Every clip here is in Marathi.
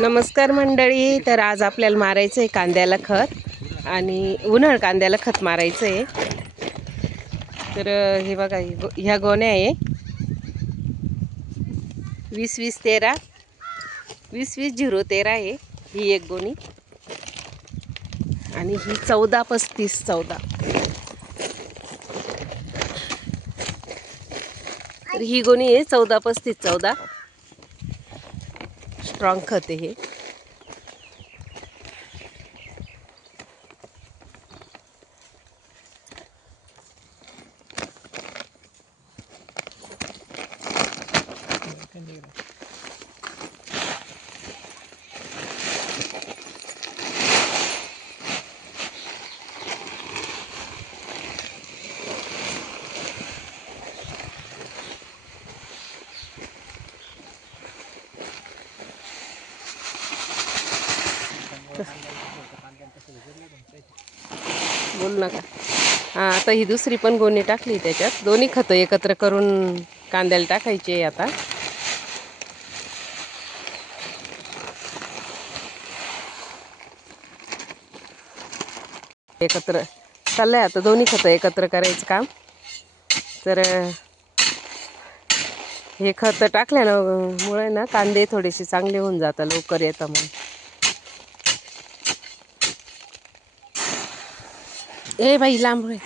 नमस्कार मंडळी. तर आज आपल्याला मारायचं आहे कांद्याला खत आणि उन्हाळ कांद्याला खत मारायचं आहे. तर हे बघा, ह्या गोण्या आहे 20-20-13 20-20-0-13 आहे ही एक गोणी, आणि ही 14-35-14. तर ही गोणी आहे 14-35-14. स्ट्रॉंग खत आहे हे. बोल नका. हां, आता ही दुसरी पण गोणी टाकली त्याच्यात. दोन्ही खतं एकत्र करून कांद्याला टाकायचे आता. एकत्र चाललंय आता दोन्ही खतं एकत्र करायचं काम. तर हे खतं टाकल्यामुळे ना कांदे थोडेसे चांगले होऊन जातात, लवकर येतात. मग ए बाई लांब रे.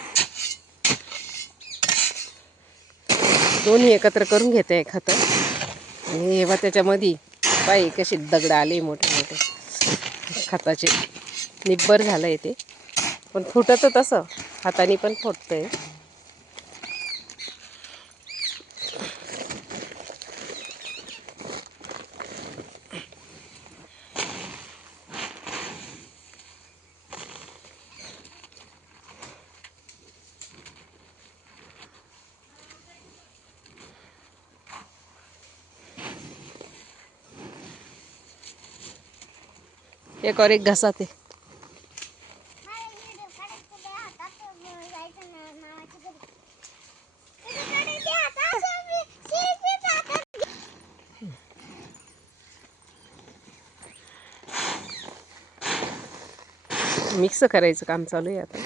दोन्ही एकत्र करून घेते खतं. आणि हे बा त्याच्यामध्ये बाई कशी दगड आले मोठे मोठे खताचे. निब्बर झालं आहे ते, पण फुटतं तसं हाताने पण फुटतंय. एक और एक घसा ते. मिक्स करायचं काम चालू आहे आता.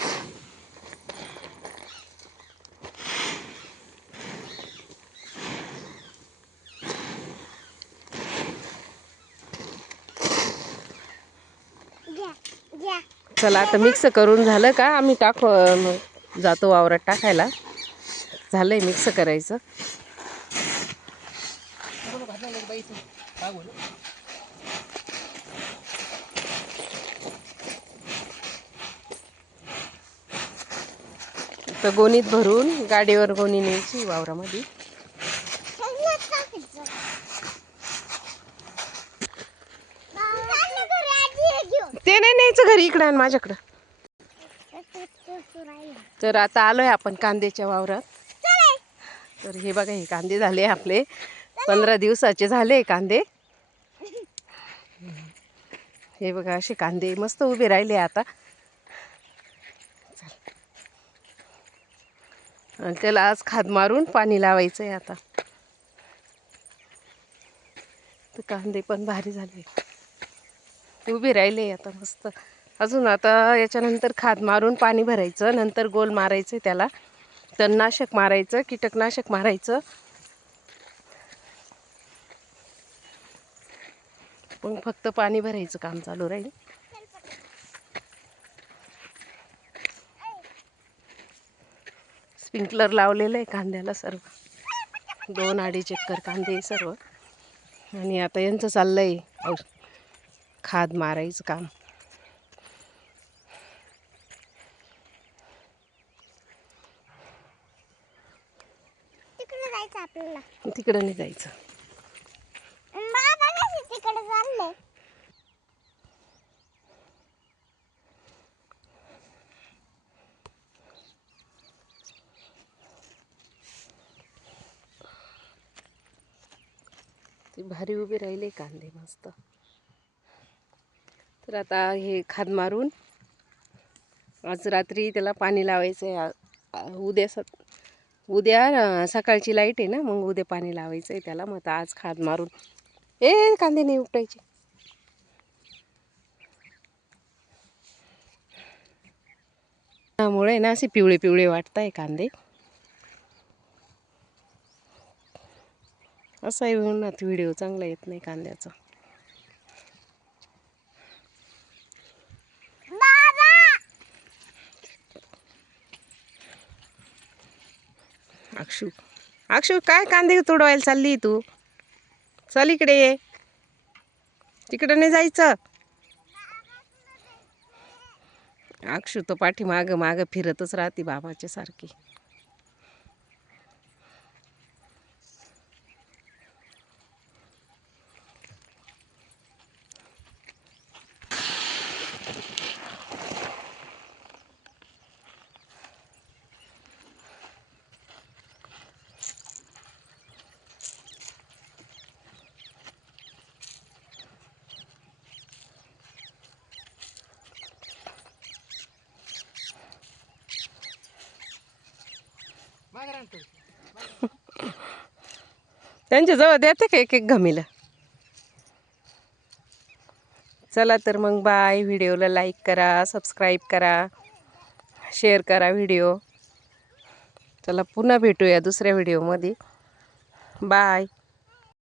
चला आता मिक्स करून झालं का आम्ही जातो वावरात टाकायला. झालंय मिक्स करायचं. तर गोणीत भरून गाडीवर गोणी न्यायची वावरामध्ये. ते नाही न्यायचं घरी, इकडं आणि माझ्याकडं. तर आता आलोय आपण कांद्याच्या वावरात. तर हे बघा, हे कांदे झाले आपले 15 दिवसाचे झाले कांदे. हे बघा असे कांदे मस्त उभे राहिले आता. आणि त्याला आज खाद मारून पाणी लावायचं आहे आता. तर कांदे पण भारी झाले, उभे राहिले आता मस्त. अजून आता याच्यानंतर खाद मारून पाणी भरायचं, नंतर गोल मारायचं, त्याला तणनाशक मारायचं, कीटकनाशक मारायचं. मग फक्त पाणी भरायचं काम चालू राहील. स्प्रिंकलर लावलेलं आहे कांद्याला सर्व. 2-2.5 एकर कांदे सर्व. आणि आता यांचं चाललंय खाद मारायचं काम. तिकडं नाही जायचं. ते भारी उभे राहिले कांदे मस्त. तर आता हे खाद मारून आज रात्री त्याला पाणी लावायचं आहे. उद्या सकाळची लाईट आहे ना, मग उद्या पाणी लावायचं आहे त्याला. मग आज खाद मारून ए कांदे नाही उपटायचे. त्यामुळे ना असे पिवळे पिवळे वाटताय कांदे. असा उन्हात व्हिडिओ चांगला येत नाही कांद्याचा. अक्षू अक्षू काय कांदे तोडवायला चालली तू? चल इकडे ये. तिकडे नाही जायचं. अक्षू तर पाठी माग माग फिरतच राहते बाबाच्या सारखी. त्यांच्या जवळ देते का एक एक घमीला. चला तर मग बाय. व्हिडिओला लाईक करा, सबस्क्राईब करा, शेअर करा व्हिडिओ. चला पुन्हा भेटूया दुसऱ्या व्हिडिओमध्ये. बाय.